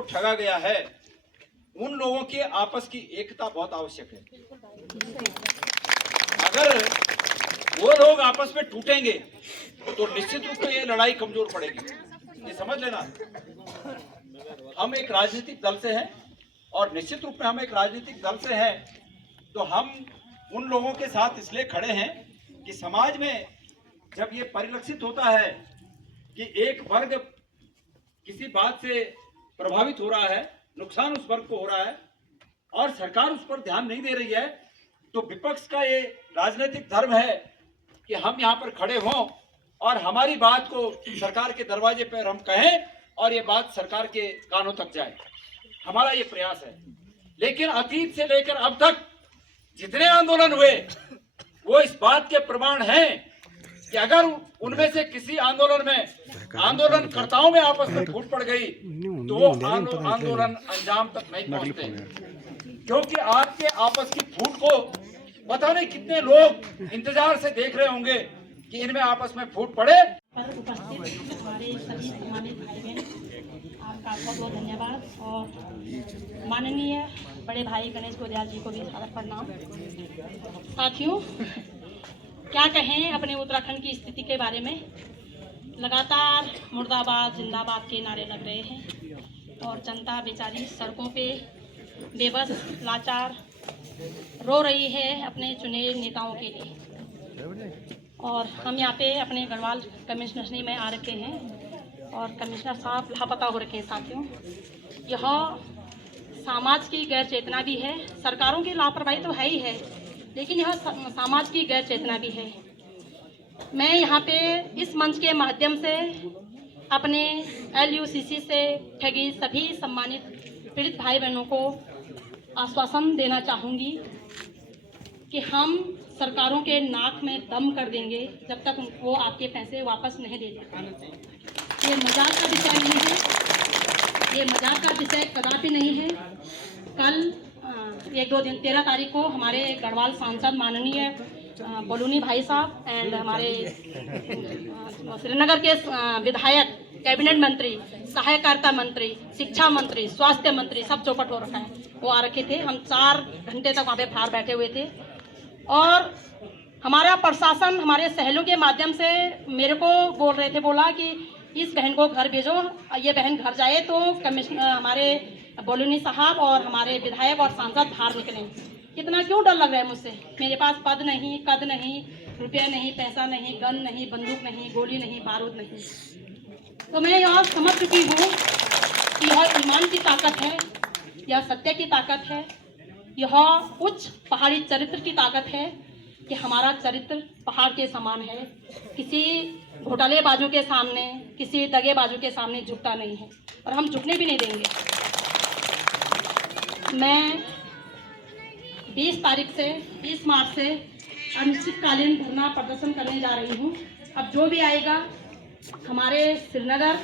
को ठगा गया है, उन लोगों की आपस की एकता बहुत आवश्यक है। अगर वो लोग आपस में टूटेंगे तो निश्चित रूप से ये लड़ाई कमजोर पड़ेगी। ये समझ लेना। हम एक राजनीतिक दल से हैं और निश्चित रूप में हम एक राजनीतिक दल से हैं तो हम उन लोगों के साथ इसलिए खड़े हैं कि समाज में जब ये परिलक्षित होता है कि एक वर्ग किसी बात से प्रभावित हो रहा है, नुकसान उस वर्ग को हो रहा है और सरकार उस पर ध्यान नहीं दे रही है, तो विपक्ष का ये राजनीतिक धर्म है कि हम यहाँ पर खड़े हों और हमारी बात को सरकार के दरवाजे पर हम कहें और ये बात सरकार के कानों तक जाए। हमारा ये प्रयास है। लेकिन अतीत से लेकर अब तक जितने आंदोलन हुए वो इस बात के प्रमाण हैं कि अगर उनमें से किसी आंदोलन में आंदोलनकर्ताओं में आपस में फूट पड़ गई तो वो आंदोलन अंजाम तक नहीं पहुंचते, क्योंकि आपके आपस की फूट को पता नहीं कितने लोग इंतजार से देख रहे होंगे कि इनमें आपस में फूट पड़े। पर उपस्थित हमारे सभी सम्मानित भाई बहन, आपका बहुत बहुत धन्यवाद और माननीय बड़े भाई गणेश गोदियाल जी को भी सादर प्रणाम। साथियों, क्या कहें अपने उत्तराखंड की स्थिति के बारे में। लगातार मुर्दाबाद जिंदाबाद के नारे लग रहे हैं और जनता बेचारी सड़कों पे बेबस लाचार रो रही है अपने चुने नेताओं के लिए। और हम यहाँ पे अपने गढ़वाल कमिश्नरी में आ रखे हैं और कमिश्नर साहब लापता हो रखे हैं। साथियों, यह समाज की गैर चेतना भी है, सरकारों की लापरवाही तो है ही है, लेकिन यह समाज की गैर चेतना भी है। मैं यहाँ पे इस मंच के माध्यम से अपने LUCC से ठगी सभी सम्मानित पीड़ित भाई बहनों को आश्वासन देना चाहूँगी कि हम सरकारों के नाक में दम कर देंगे जब तक वो आपके पैसे वापस नहीं दे देते। ये मजाक का विषय नहीं है, ये मजाक का विषय कदापि नहीं है। कल 1-2 दिन 13 तारीख को हमारे गढ़वाल सांसद माननीय बलूनी भाई साहब एंड हमारे श्रीनगर के विधायक, कैबिनेट मंत्री, सहायकारिता मंत्री, शिक्षा मंत्री, स्वास्थ्य मंत्री सब चौपट हो रखा है, वो आ रखे थे। हम 4 घंटे तक वहाँ पे बाहर बैठे हुए थे और हमारा प्रशासन हमारे सहयोगियों के माध्यम से मेरे को बोल रहे थे, बोला कि इस बहन को घर भेजो। ये बहन घर जाए तो कमिश्नर हमारे बोलूनी साहब और हमारे विधायक और सांसद बाहर निकलें। कितना क्यों डर लग रहा है मुझसे। मेरे पास पद नहीं, कद नहीं, रुपया नहीं, पैसा नहीं, गन नहीं, बंदूक नहीं, गोली नहीं, बारूद नहीं। तो मैं यह समझ चुकी हूँ कि यह ईमान की ताकत है, यह सत्य की ताकत है, यह उच्च पहाड़ी चरित्र की ताकत है कि हमारा चरित्र पहाड़ के समान है। किसी घोटालेबाजों के सामने, किसी दगेबाजों के सामने झुकता नहीं है और हम झुकने भी नहीं देंगे। मैं 20 तारीख से 20 मार्च से अनिश्चितकालीन धरना प्रदर्शन करने जा रही हूँ। अब जो भी आएगा हमारे श्रीनगर